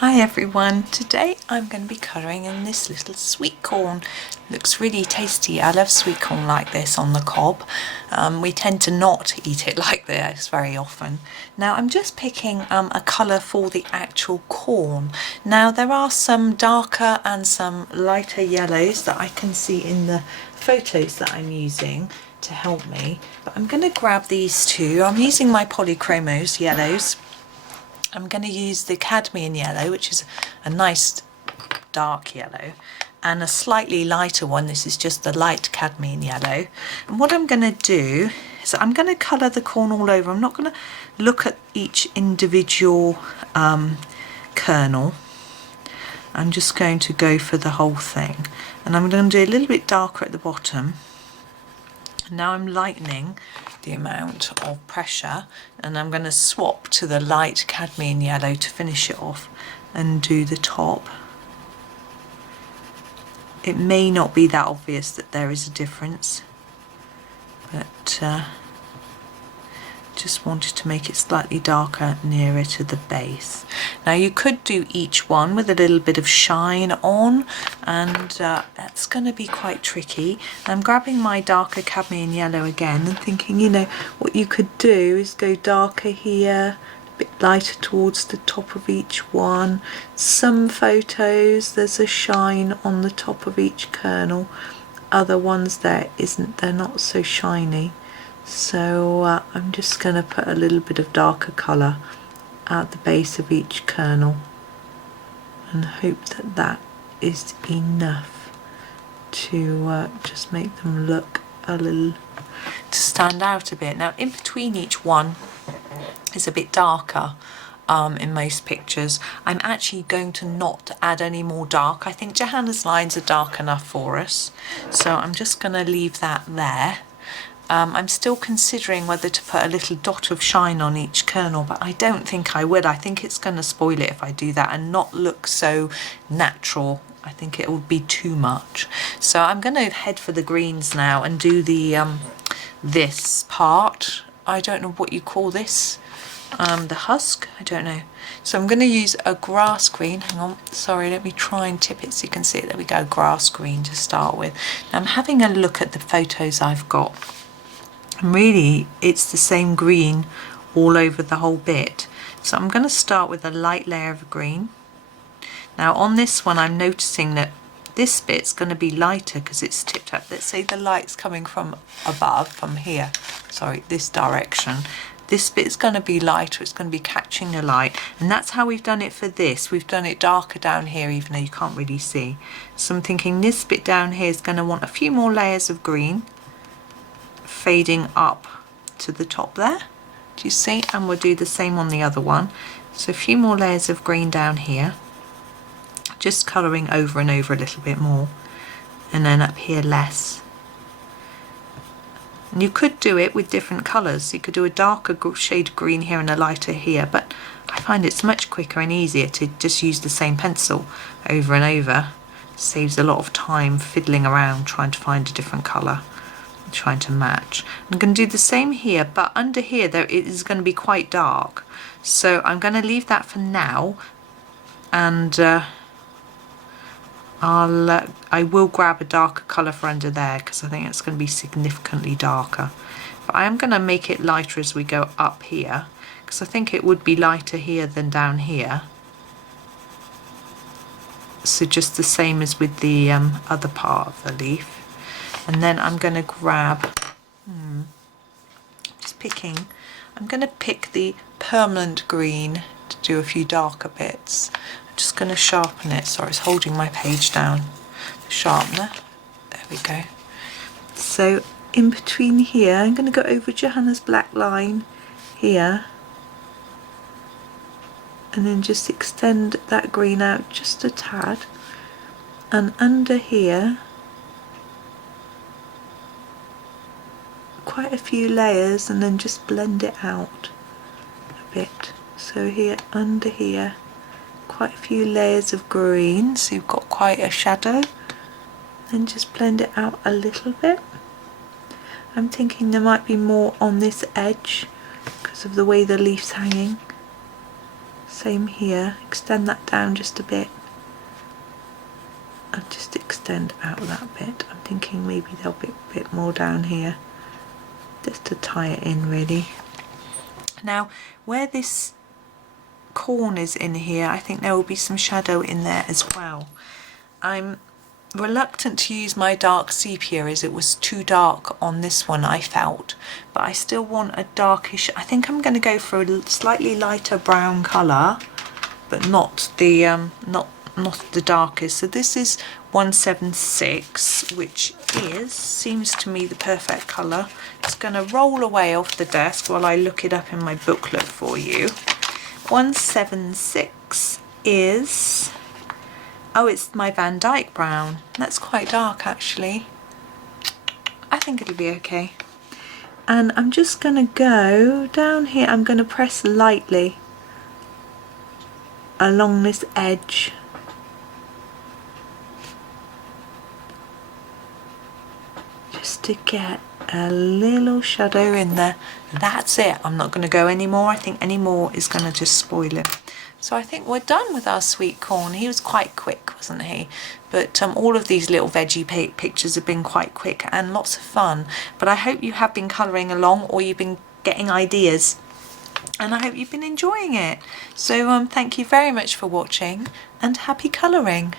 Hi everyone, today I'm going to be colouring in this little sweet corn. Looks really tasty. I love sweet corn like this on the cob. We tend to not eat it like this very often. Now I'm just picking a colour for the actual corn. Now there are some darker and some lighter yellows that I can see in the photos that I'm using to help me. But I'm going to grab these two. I'm using my Polychromos yellows. I'm going to use the Cadmium Yellow, which is a nice dark yellow, and a slightly lighter one. This is just the Light Cadmium Yellow. And what I'm going to do is I'm going to colour the corn all over. I'm not going to look at each individual kernel. I'm just going to go for the whole thing. And I'm going to do a little bit darker at the bottom. Now I'm lightening the amount of pressure, and I'm going to swap to the Light Cadmium Yellow to finish it off and do the top. It may not be that obvious that there is a difference, but just wanted to make it slightly darker nearer to the base. Now you could do each one with a little bit of shine on, and that's going to be quite tricky. I'm grabbing my darker Cadmium Yellow again and thinking, you know, what you could do is go darker here, a bit lighter towards the top of each one. Some photos there's a shine on the top of each kernel, other ones there isn't, they're not so shiny. So I'm just going to put a little bit of darker colour at the base of each kernel and hope that that is enough to just make them look a little, to stand out a bit. Now in between each one is a bit darker in most pictures. I'm actually going to not add any more dark. I think Johanna's lines are dark enough for us, so I'm just going to leave that there. I'm still considering whether to put a little dot of shine on each kernel, but I don't think I will. I think it's going to spoil it if I do that and not look so natural. I think it would be too much. So I'm going to head for the greens now and do the this part. I don't know what you call this. The husk? I don't know. So I'm going to use a grass green. Hang on, sorry, let me try and tip it so you can see it. There we go, grass green to start with. Now I'm having a look at the photos I've got. And really it's the same green all over the whole bit. So I'm going to start with a light layer of green. Now on this one I'm noticing that this bit's going to be lighter because it's tipped up. Let's say the light's coming from above, from here, sorry, this direction. This bit's going to be lighter, it's going to be catching the light, and that's how we've done it for this. We've done it darker down here even though you can't really see. So I'm thinking this bit down here is going to want a few more layers of green, fading up to the top there, do you see? And we'll do the same on the other one. So a few more layers of green down here, just colouring over and over a little bit more, and then up here less. And you could do it with different colours. You could do a darker shade of green here and a lighter here, but I find it's much quicker and easier to just use the same pencil over and over. It saves a lot of time fiddling around trying to find a different colour, trying to match. I'm going to do the same here, but under here there it is going to be quite dark, so I'm going to leave that for now, and I will grab a darker colour for under there because I think it's going to be significantly darker. But I am going to make it lighter as we go up here because I think it would be lighter here than down here. So just the same as with the other part of the leaf. And then I'm going to grab, I'm going to pick the permanent green to do a few darker bits. I'm just going to sharpen it. Sorry, it's holding my page down. The sharpener. There we go. So in between here, I'm going to go over Johanna's black line here. And then just extend that green out just a tad. And under here, quite a few layers, and then just blend it out a bit. So here, under here, quite a few layers of green, so you've got quite a shadow. Then just blend it out a little bit. I'm thinking there might be more on this edge because of the way the leaf's hanging. Same here, extend that down just a bit. I'll just extend out that bit. I'm thinking maybe there'll be a bit more down here, just to tie it in really. Now, where this corn is in here, I think there will be some shadow in there as well. I'm reluctant to use my dark sepia as it was too dark on this one, I felt, but I still want a darkish. I think I'm going to go for a slightly lighter brown colour, but not the not the darkest. So this is 176, which seems to me the perfect colour. It's going to roll away off the desk while I look it up in my booklet for you. 176 is, oh, it's my Van Dyck Brown. That's quite dark actually. I think it'll be okay. And I'm just going to go down here. I'm going to press lightly along this edge. Just to get a little shadow in there. That's it. I'm not going to go any more. I think any more is going to just spoil it. So I think we're done with our sweet corn. He was quite quick, wasn't he? But all of these little veggie pictures have been quite quick and lots of fun. But I hope you have been colouring along, or you've been getting ideas. And I hope you've been enjoying it. So thank you very much for watching, and happy colouring.